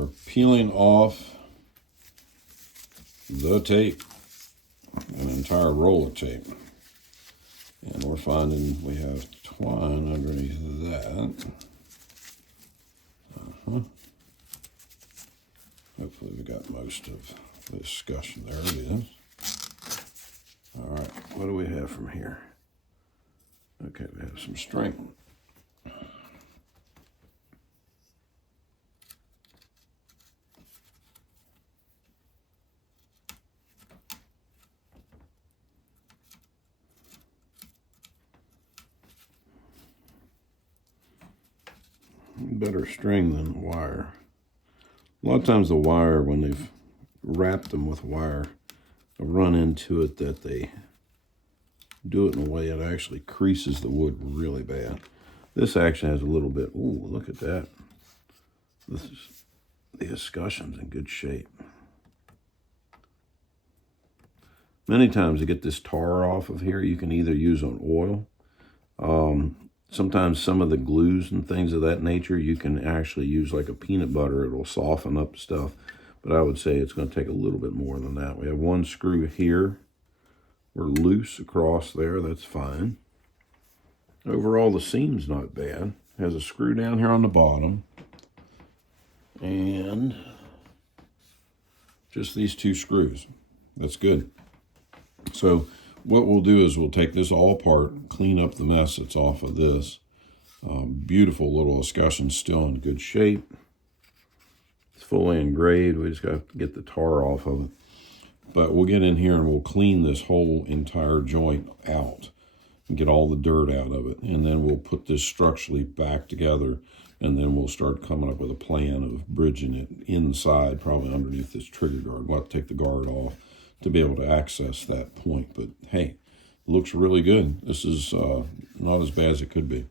are peeling off the tape, an entire roll of tape. And we're finding we have twine underneath that. Hopefully we got most of the discussion. There it is. All right, what do we have from here? Okay, we have some string. Better string than wire. A lot of times the wire, when they've wrapped them with wire, I've run into it that they do it in a way that actually creases the wood really bad. This actually has a little bit, ooh, look at that. The escutcheon's in good shape. Many times to get this tar off of here, you can either use on oil. Sometimes some of the glues and things of that nature, you can actually use like a peanut butter. It'll soften up stuff. But I would say it's going to take a little bit more than that. We have one screw here. We're loose across there. That's fine. Overall, the seam's not bad. Has a screw down here on the bottom. And just these two screws. That's good. So what we'll do is we'll take this all apart, clean up the mess that's off of this. Beautiful little escutcheon, still in good shape. It's fully engraved. We just got to get the tar off of it. But we'll get in here and we'll clean this whole entire joint out and get all the dirt out of it. And then we'll put this structurally back together, and then we'll start coming up with a plan of bridging it inside, probably underneath this trigger guard. We'll have to take the guard off to be able to access that point. But hey, looks really good. This is not as bad as it could be.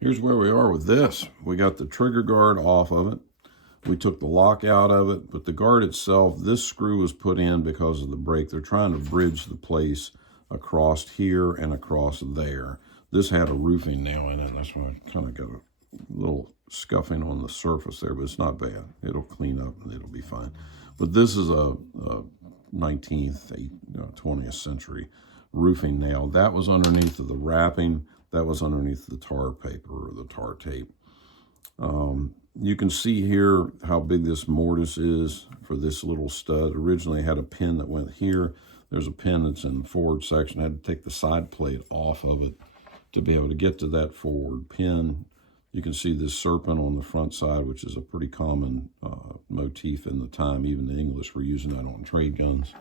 Here's where we are with this. We got the trigger guard off of it. We took the lock out of it, but the guard itself, this screw was put in because of the break. They're trying to bridge the place across here and across there. This had a roofing nail in it. That's why I kind of got a little scuffing on the surface there, but it's not bad. It'll clean up and it'll be fine. But this is a 19th, 20th century roofing nail. That was underneath of the wrapping. That was underneath the tar paper or the tar tape. You can see here how big this mortise is for this little stud. Originally had a pin that went here. There's a pin that's in the forward section. I had to take the side plate off of it to be able to get to that forward pin. You can see this serpent on the front side, which is a pretty common motif in the time. Even the English were using that on trade guns.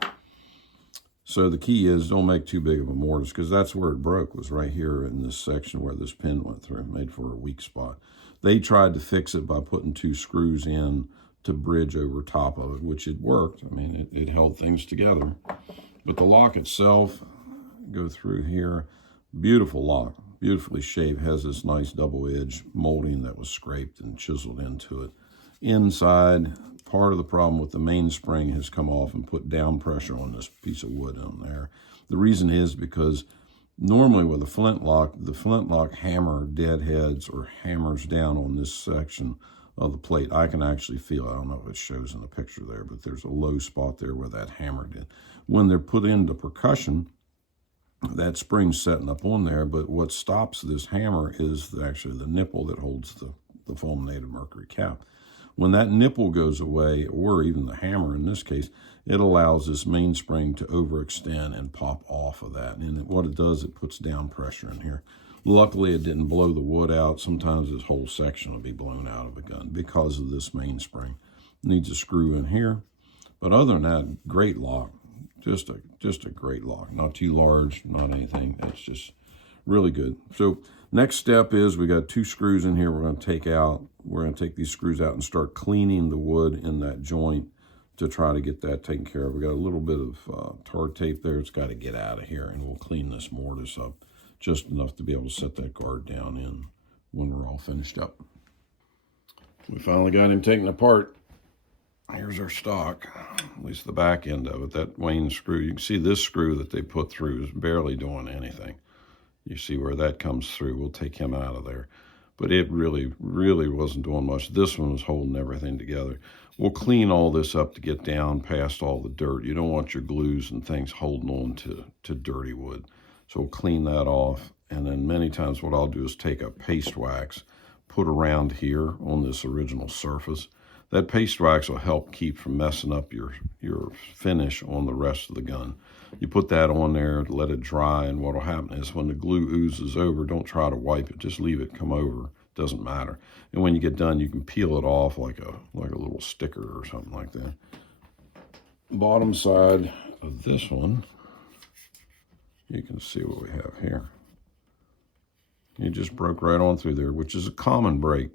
So the key is don't make too big of a mortise, because that's where it broke, was right here in this section where this pin went through, made for a weak spot. They tried to fix it by putting two screws in to bridge over top of it, which it worked. I mean, it held things together. But the lock itself, go through here, beautiful lock, beautifully shaped, has this nice double edge molding that was scraped and chiseled into it. Inside, part of the problem with the mainspring has come off and put down pressure on this piece of wood on there. The reason is because normally with a flintlock, the flintlock hammer deadheads or hammers down on this section of the plate. I can actually feel, I don't know if it shows in the picture there, but there's a low spot there where that hammer did. When they're put into percussion, that spring's setting up on there, but what stops this hammer is actually the nipple that holds the fulminated mercury cap. When that nipple goes away, or even the hammer in this case, it allows this mainspring to overextend and pop off of that. And what it does, it puts down pressure in here. Luckily, it didn't blow the wood out. Sometimes this whole section will be blown out of a gun because of this mainspring. Needs a screw in here. But other than that, great lock. Just a great lock. Not too large, not anything. It's just really good. So next step is we got two screws in here we're going to take out. We're going to take these screws out and start cleaning the wood in that joint to try to get that taken care of. We got a little bit of tar tape there. It's got to get out of here, and we'll clean this mortise up just enough to be able to set that guard down in when we're all finished up. We finally got him taken apart. Here's our stock, at least the back end of it. That Wayne screw, you can see this screw that they put through is barely doing anything. You see where that comes through. We'll take him out of there. but it really wasn't doing much. This one was holding everything together. We'll clean all this up to get down past all the dirt. You don't want your glues and things holding on to dirty wood. So we'll clean that off. And then many times what I'll do is take a paste wax, put around here on this original surface. That paste wax will help keep from messing up your finish on the rest of the gun. You put that on there, let it dry, and what will happen is when the glue oozes over, don't try to wipe it, just leave it come over. Doesn't matter. And when you get done, you can peel it off like a little sticker or something like that. Bottom side of this one, you can see what we have here. You just broke right on through there, which is a common break.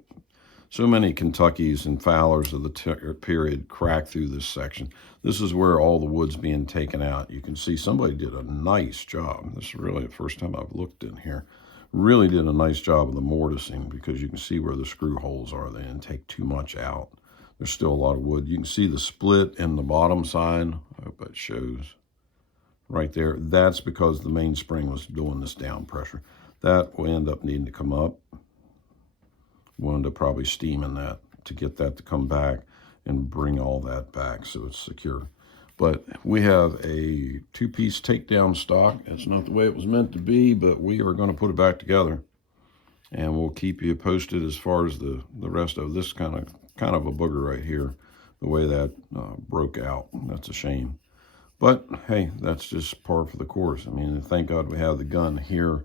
So many Kentuckys and Fowlers of the period crack through this section. This is where all the wood's being taken out. You can see somebody did a nice job. This is really the first time I've looked in here. Really did a nice job of the mortising, because you can see where the screw holes are. They didn't take too much out. There's still a lot of wood. You can see the split in the bottom side. I hope that shows right there. That's because the mainspring was doing this down pressure. That will end up needing to come up. We'll end up probably steaming that to get that to come back and bring all that back so it's secure. But we have a two-piece takedown stock. It's not the way it was meant to be, but we are going to put it back together. And we'll keep you posted as far as the rest of this kind of a booger right here, the way that broke out. That's a shame. But, hey, that's just par for the course. I mean, thank God we have the gun here.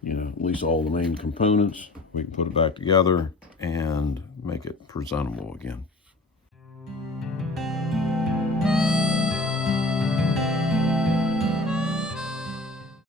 You know, at least all the main components. We can put it back together and make it presentable again.